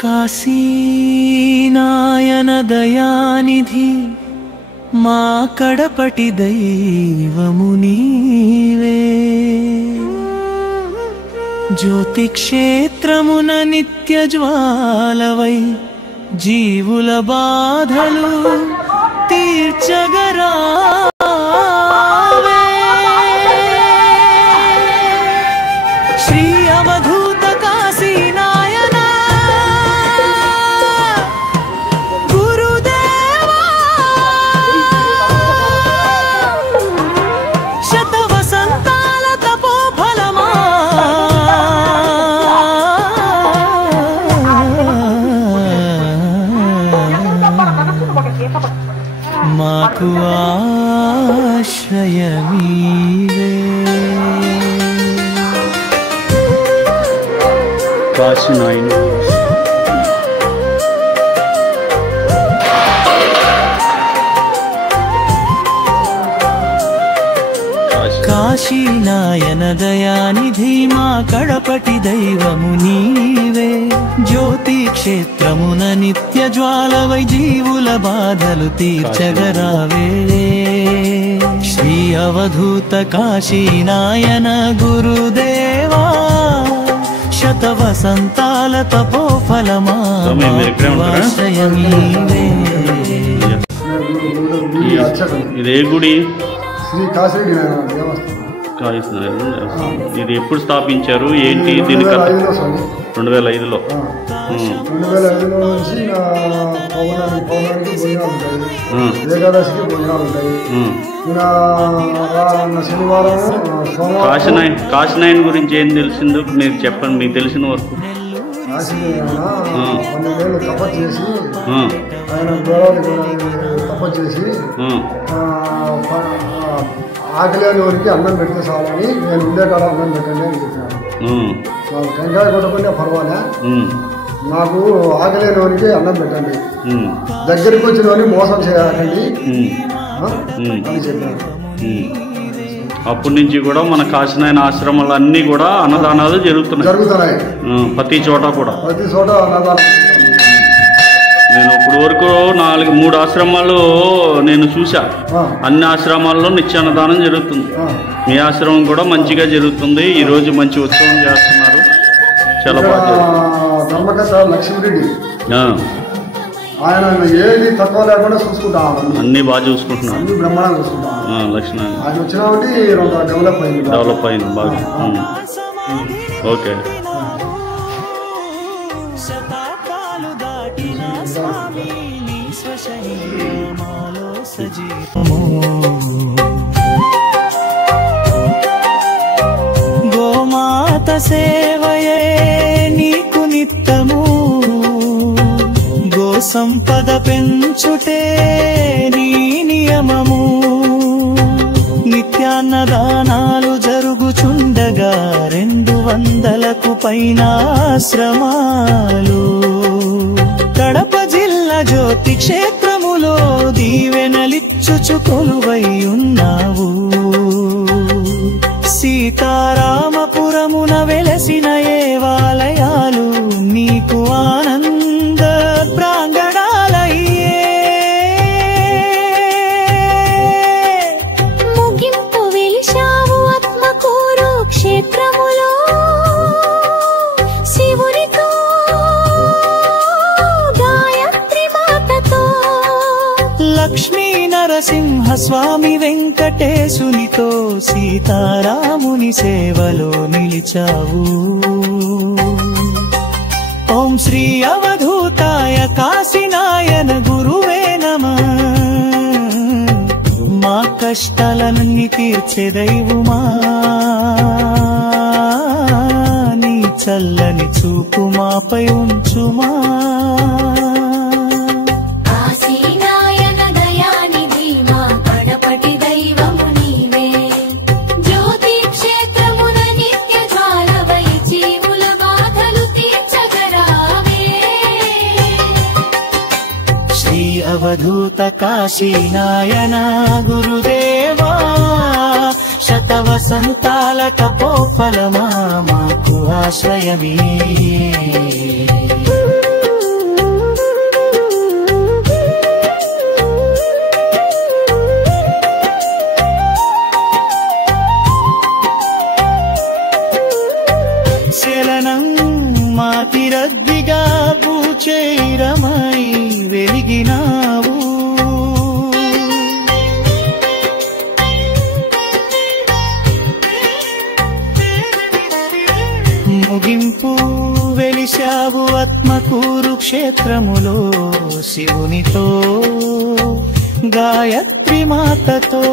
కాశీనాయన దయానిధి మా కడపటి దైవము నీవే జ్యోతి క్షేత్రమున నిత్య జ్వాలవై జీవుల బాధలు తీర్చగరావే శ్రీ అవధూత కాశీనాయన గురుదేవా శతవసంతాల తపోఫలమా మాకు ఆశ్రయమీవే కాశీనాయన కాశీనాయన దయానిధి మా కడపటి దైవము నీవే జ్యోతి క్షేత్రమున నిత్య జ్వాలవై జీవుల బాధలు తీర్చగరావే శ్రీ అవధూత కాశీనాయన గురుదేవా శతవసంతాల తపోఫలమా ఆశ్రయమీవే ఇదే గుడి శ్రీ కాశీనారాయణ దేవస్థానం. ఇది ఎప్పుడు స్థాపించారు ఏంటి దీని 2005లో 2005లో నుంచి పౌర్ణానికి భోజనాలు ఉంటాయి, ఏకాదశికి భోజనాలు ఉంటాయి. శనివారం సోమవారం కాశీనాయన గురించి ఏం తెలిసిందో మీరు చెప్పండి, మీకు తెలిసిన వరకు. కాశీనారాయణ 12 ఏళ్ళు తపస్సు చేసి ఆయన గోదావరి తపస్సు చేసి ఆకలేని వారికి అన్నం పెడితే చాలని నేను ఉండే కాడ అన్నం పెట్టండి అని చెప్పినాను. నాకు టెంకాయ కొట్టకుండా పర్వాలే, నాకు ఆకలేని వారికి అన్నం పెట్టండి, దగ్గరికి వచ్చిన వారిని మోసం చేయాలండి అని చెప్పాను. అప్పటి నుంచి కూడా మన కాశీనాయన ఆశ్రమాలు అన్నీ కూడా అన్నదానాలు జరుగుతున్నాయి ప్రతి చోట కూడా. ప్రతి చోట అన్నదానం. నేను ఇప్పుడు వరకు 3 ఆశ్రమాలు నేను చూసా. అన్ని ఆశ్రమాల్లో నిత్యాన్నదానం జరుగుతుంది. మీ ఆశ్రమం కూడా మంచిగా జరుగుతుంది. ఈ రోజు మంచి ఉత్సవం చేస్తున్నారు, చాలా బాగా. ధర్మకథ లక్ష్మీరెడ్డి ఆయన ఏది తక్కువ లేకుండా చూసుకుంటాను, అన్ని బాగా చూసుకుంటున్నాను, అన్ని బ్రహ్మాండంగా చూసుకుంటాను. లక్ష్మీ ఆయన వచ్చినామంటే డెవలప్ అయింది బాగా. ఓకే. గోమాత సేవయే నీకు నిత్యము, గో సంపద పెంచుటే నీ నియమము. నిత్యాన్నదానాలు జరుగుచుండగా 200కు పైన ఆశ్రమాలు. కడప జిల్లా జ్యోతి క్షేత్రములో దీవెనలిచ్చుచు కొలువై ఉన్నావు. సీతారామపురమున వెలసిన ఏవాలయాలు నీకు ఆనంద ప్రాంగణాలయ్యే. ముగింపు వెలిశావు ఆత్మకూరు క్షేత్రములో శివునితో గాయత్రి మాతతో. లక్ష్మీ నరసింహ స్వామి వెంకటేశునితో సీతారాముని సేవలో నిలిచావు. ఓం శ్రీ అవధూతాయ కాశీనాయన గురువే నమః. మా కష్టాలన్నీ తీర్చే దైవమా, నీ చల్లని చూపు మాపై ఉంచుమా. కాశీనాయన దయానిధి మా కడపటి దైవము నీవే జ్యోతి క్షేత్రమున నిత్య జ్వాలవై జీవుల బాధలు తీర్చగరావే. శ్రీ అవధూత కాశీనాయన గురుదేవా శతవసంతాల తపోఫలమా మాకు ఆశ్రయమే. మాతిరద్దిగా పూచేరమై వెలిగినావు. ముగింపు వెలిశావు ఆత్మకూరు క్షేత్రములో శివునితో గాయత్రి మాతతో.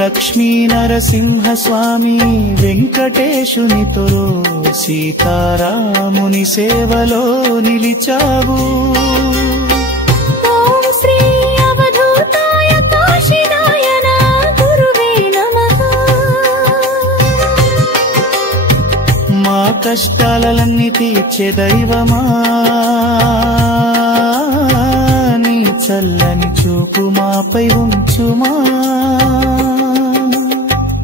లక్ష్మీ నరసింహస్వామి వెంకటేశునితో సీతారాముని సేవలో నిలిచావు. ఓం శ్రీ అవధూతాయ కాశీనాయన గురువే నమః. మా కష్టాలన్నీ తీర్చే దైవమా, నీ చల్లని చూపు మాపై ఉంచుమా.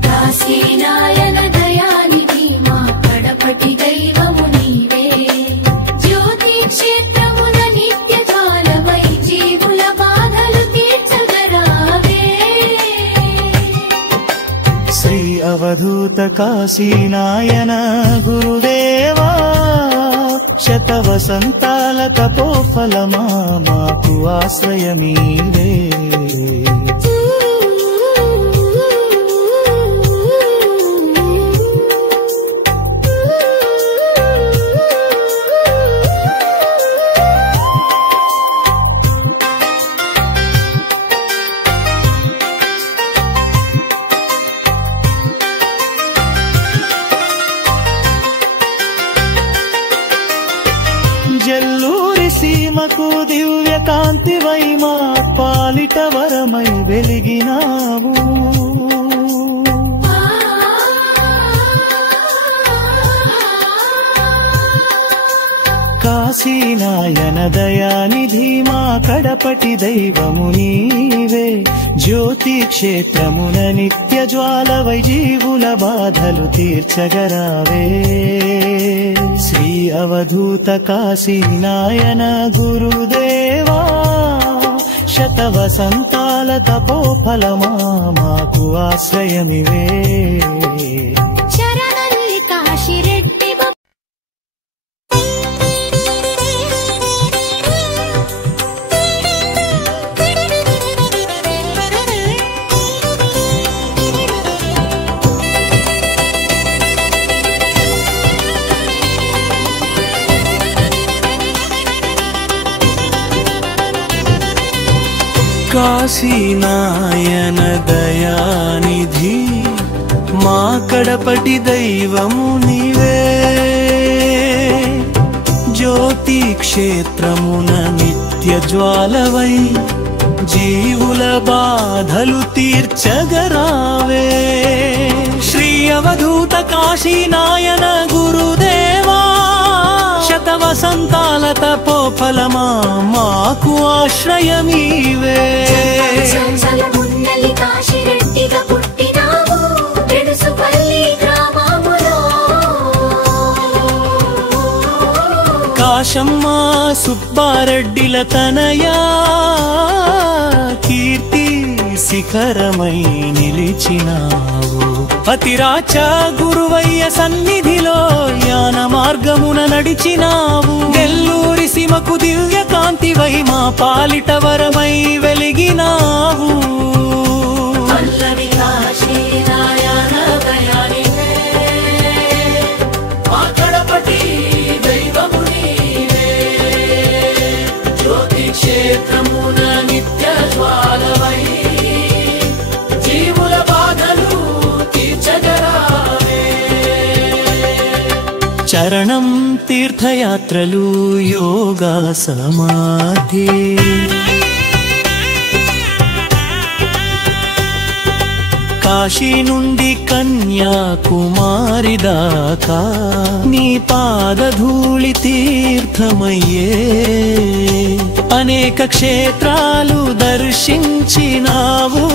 కాశీనాయన దయానిధి మా కడపటి దైవము నీవే. జ్యోతి క్షేత్రమున నిత్య జ్వాలవై జీవుల బాధలు తీర్చగరావే. శ్రీ అవధూత కాశీనాయన గురుదేవా, శతవసంతాల తపోఫలమా మాకు ఆశ్రయమీవే. జల్లూరి సీమకు దివ్య కాంతివై మా పాలిట వరమై వెలిగినావు. కాశీనాయన దయానిధి మా కడపటి దైవము నీవే. జ్యోతి క్షేత్రమున నిత్య జ్వాలవై జీవుల బాధలు తీర్చగరావే. శ్రీ అవధూత కాశీనాయన గురుదేవా, శతవసంతాల తపోఫలమా మాకు ఆశ్రయమివే. శరణల్లి కాశిరెడ్డి కాశీనాయన దయానిధి మా కడపటి దైవము నీవే. జ్యోతి క్షేత్రమున నిత్య జ్వాలవై జీవుల బాధలు తీర్చగరావే. శ్రీ అవధూత కాశీనాయన గురుదేవా, శతవసంతాల తపోఫలమా మాకు ఆశ్రయమీవే. మున్నలి కాశిరెడ్డిగా పుట్టినావు పెడుసుపల్లి గ్రామములో. కాశమ్మ సుబ్బారెడ్డిల తనయా, కీర్తి శిఖరమై నిలిచినావు. అతిరాచ గురువయ్య సన్నిధిలో యాన మార్గమున నడిచినావు. నెల్లూరి సీమకు దివ్య కాంతివై మా పాలిట వరమై వెలిగినావు. పల్లవి కాశీనాయన దయానిధి మా కడపటి దైవము నీవే. జ్యోతి క్షేత్రమున నిత్య జ్వాలవై జీవుల బాధలు తీర్చగరావే. చరణం తీర్థయాత్రలు యోగా సమాధి. కాశీ నుండి కన్యాకుమారి దాకా నీ పాదధూళి తీర్థమయ్యే. అనేక క్షేత్రాలు దర్శించినావు.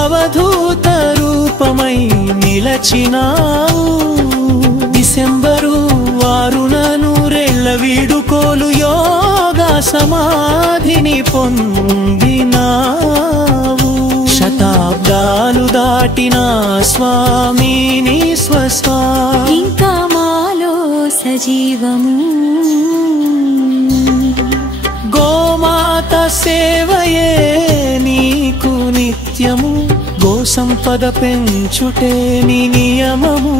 అవధూత రూపమై నిలచినావు. డిసెంబరు 6న 100 వీడుకోలు యోగా సమాధిని పొందినావు. శతాబ్దాలు చాటిన స్వామిని స్వస్వా ఇంకా మాలో సజీవము గోమాత సేవయే నీకు నిత్యము గో సంపద పెంచుటే నీ నియమము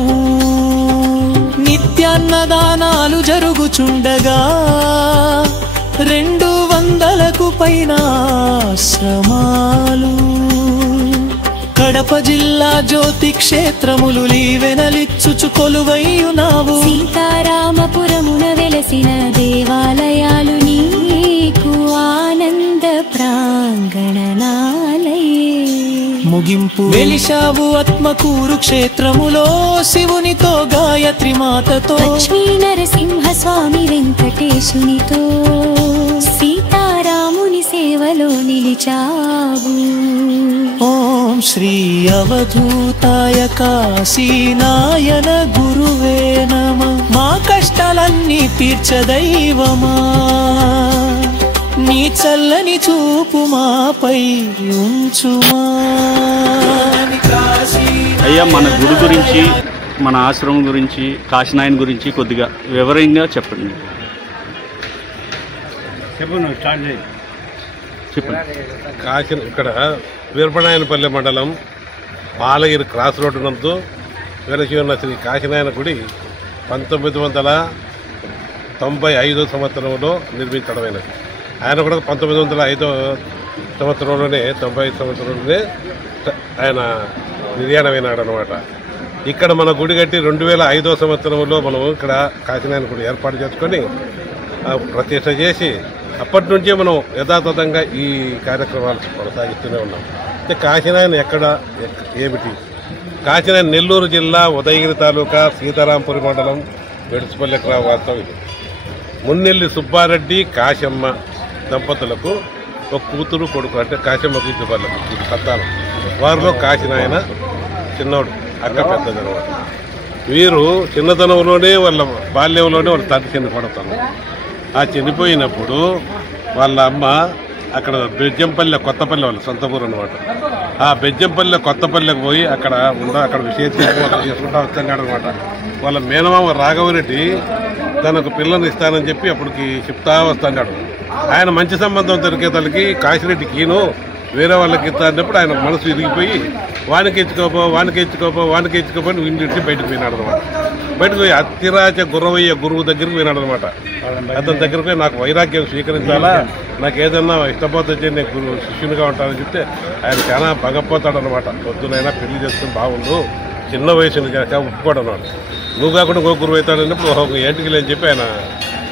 నిత్యాన్నదానాలు జరుగుచుండగా 200కు పైన ఆశ్రమాలు కడప జిల్లా జ్యోతి క్షేత్రములు లీవెనలిచ్చుచు కొలువైయునావు సీతారామపురమున వెలసిన దేవాలయాలు నీకు ఆనంద ప్రాంగణనాలయే ముగింపు వెలిశావు ఆత్మకూరు క్షేత్రములో శివునితో గాయత్రి మాతతో లక్ష్మీ నరసింహ స్వామి వెంకటేశునితో సీతారాముని సేవలో నిలిచావు ఓం శ్రీ అవధూతాయ కాశీనాయన గురువే నమః మా కష్టాలన్నీ తీర్చదైవమా నీ చల్లని చూపు మాపై ఉంచుమా అయ్యా మన గుడి గురించి మన ఆశ్రమం గురించి కాశీనాయన గురించి కొద్దిగా వివరంగా చెప్పండి. చెప్పండి. కాశీ ఇక్కడ వీరపనాయనపల్లి మండలం పాలగిరి క్రాస్ రోడ్డు నందు వెలసి ఉన్న శ్రీ కాశీనాయన గుడి 1995 సంవత్సరంలో నిర్మించడమైనది. ఆయన కూడా 1905 సంవత్సరంలోనే 95 సంవత్సరంలోనే ఆయన నిర్యాణమైనాడు అనమాట. ఇక్కడ మన గుడి కట్టి 2005 సంవత్సరంలో మనం ఇక్కడ కాశీనాయన గుడి ఏర్పాటు చేసుకొని ప్రతిష్ట చేసి అప్పటి నుంచే మనం యథాతథంగా ఈ కార్యక్రమాలు కొనసాగిస్తూనే ఉన్నాం. అయితే కాశీనాయన ఎక్కడ ఏమిటి? కాశీనాయన నెల్లూరు జిల్లా ఉదయగిరి తాలూకా సీతారాంపురి మండలం వెడుసుపల్లి వాస్తవం. ఇది మున్నెల్లి సుబ్బారెడ్డి కాశమ్మ దంపతులకు ఒక కూతురు కొడుకు, అంటే కాశమ్మకు ఇద్దరు వాళ్ళకు ఇది సంతానం. వారిలో కాశీనాయన చిన్నోడు, అక్క పెద్దదనమాట. వీరు చిన్నతనంలోనే వాళ్ళ బాల్యంలోనే వాళ్ళ తండ్రి చనిపోతారు. ఆ చనిపోయినప్పుడు వాళ్ళ అమ్మ అక్కడ బెజ్జంపల్లె కొత్తపల్లె వాళ్ళ సొంత ఊరు అనమాట. ఆ బెజ్జంపల్లె కొత్తపల్లెకి పోయి అక్కడ చేసుకుంటా వస్తున్నాడు అనమాట. వాళ్ళ మేనమామ రాఘవరెడ్డి తనకు పిల్లని ఇస్తానని చెప్పి అప్పటికి చెప్తా వస్తున్నాడు. ఆయన మంచి సంబంధం దొరికేతలకి కాశీరెడ్డికి ఈయన వేరే వాళ్ళకి ఇస్తా అన్నప్పుడు ఆయన మనసు ఇరిగిపోయి వానికి ఎచ్చుకోపోయి ఇంటి బయటకు పోయినాడు అనమాట. బయటకు పోయి అత్తిరాజ గురవయ్య గురువు దగ్గరికి పోయినాడు అనమాట. అతని దగ్గరికి పోయి నాకు వైరాగ్యం స్వీకరించాలా, నాకు ఏదన్నా ఇష్టపోతే నేను గురువు శిష్యునిగా ఉంటానని చెప్తే ఆయన చాలా భగపోతాడు అనమాట. పొద్దునైనా పెళ్లి చేసుకుని బాగుండు, చిన్న వయసుని ఒప్పుకోడు అన్నాడు. నువ్వు కాకుండా ఇంకో గురువు అవుతాడన్నప్పుడు ఏంటికి లేని చెప్పి ఆయన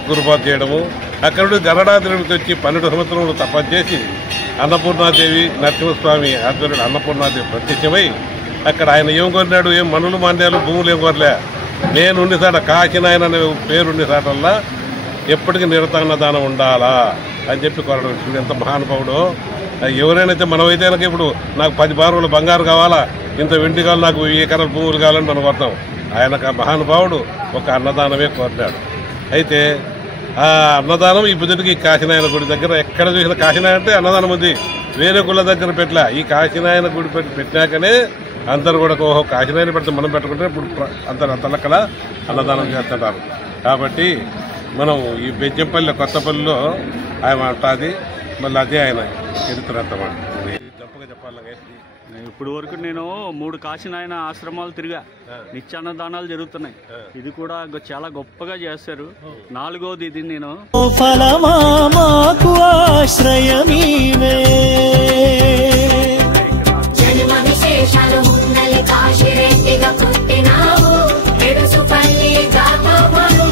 గురుపాటు చేయడము. అక్కడ గరడాద్రికి వచ్చి 12 సంవత్సరంలో తపస్సు చేసి అన్నపూర్ణాదేవి నరసింహస్వామి ఆధ్వర్యంలో అన్నపూర్ణాదేవి ప్రత్యక్షమై అక్కడ ఆయన ఏం కోరినాడు? ఏం మనులు మాండ్యాలు భూములు ఏం కోరలే, నేను ఉండిసాట కాశీనాయన అనే పేరుండిసాటల్లా ఎప్పటికీ నిరతాన్నదానం ఉండాలా అని చెప్పి కోరడం. ఎంత మహానుభావుడు! ఎవరైనా మనమైతే కనుక ఇప్పుడు నాకు 10 బారులు బంగారు కావాలా, ఇంత వెండి కావాలి, నాకు 1000 ఎకరాల భూములు కావాలని మనం కోరుతాం. ఆయన మహానుభావుడు ఒక అన్నదానమే కోరినాడు. అయితే ఆ అన్నదానం ఈ బుద్ధుడికి కాశీనాయన గుడి దగ్గర ఎక్కడ చూసిన కాశీనాయన అంటే అన్నదానం ఉంది, వేరే గుళ్ళ దగ్గర పెట్టలే. ఈ కాశీనాయన గుడి పెట్టినాకనే అందరు కూడా ఓహో కాశీనాయన పెడితే మనం పెట్టుకుంటే ఇప్పుడు అందరు అంతలక్కల అన్నదానం చేస్తున్నారు. కాబట్టి మనం ఈ బెజ్జంపల్లి కొత్తపల్లిలో ఆయన ఉంటుంది. మళ్ళీ అదే ఆయన చరిత్ర అంతమాట. తప్పగా చెప్పాలి. ఇప్పుడు వరకు నేను 3 కాశీనాయన ఆశ్రమాలు తిరిగా, నిత్యాన్నదానాలు జరుగుతున్నాయి. ఇది కూడా చాలా గొప్పగా చేస్తారు. 4వది ఇది. నేను ఫలమాకు ఆశ్రయమీవే జన్మ విశేషాలు ఉన్నలి కాశీరెడ్డిగా పుట్టినావు ఎడుసుపల్లి గాతవరు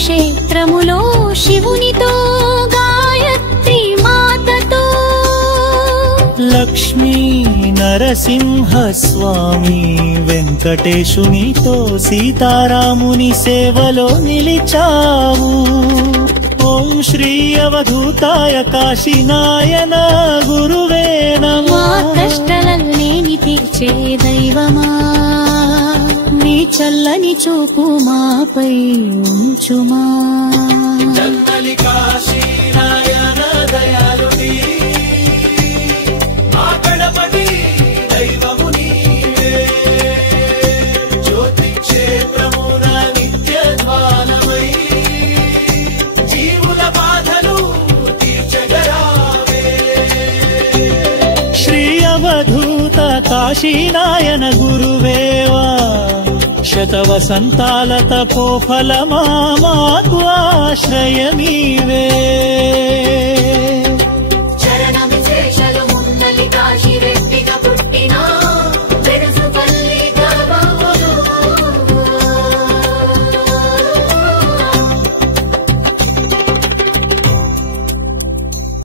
క్షేత్రములో శివునితో గాయత్రి మాతతో లక్ష్మీ నరసింహ స్వామి వెంకటేశునితో సీతారాముని సేవలో నిలిచావు. ఓం శ్రీ అవధూతాయ కాశీనాయన గురువే మా నమః. కష్టలన్నేని తీర్చే దైవమా నీ చల్లని చూపు మాపై ఉంచుమా జన్మలి కాశీనాయన దయాళుని, మా గణపతి దైవము నీవే. జ్యోతి క్షేత్రమున నిత్య జ్వాలమై జీవుల బాధలు తీర్చగరావే. శ్రీ అవధూత కాశీనాయన గురువేవా, శతవసంతాల తపోఫలమా మాకు ఆశ్రయమీవే.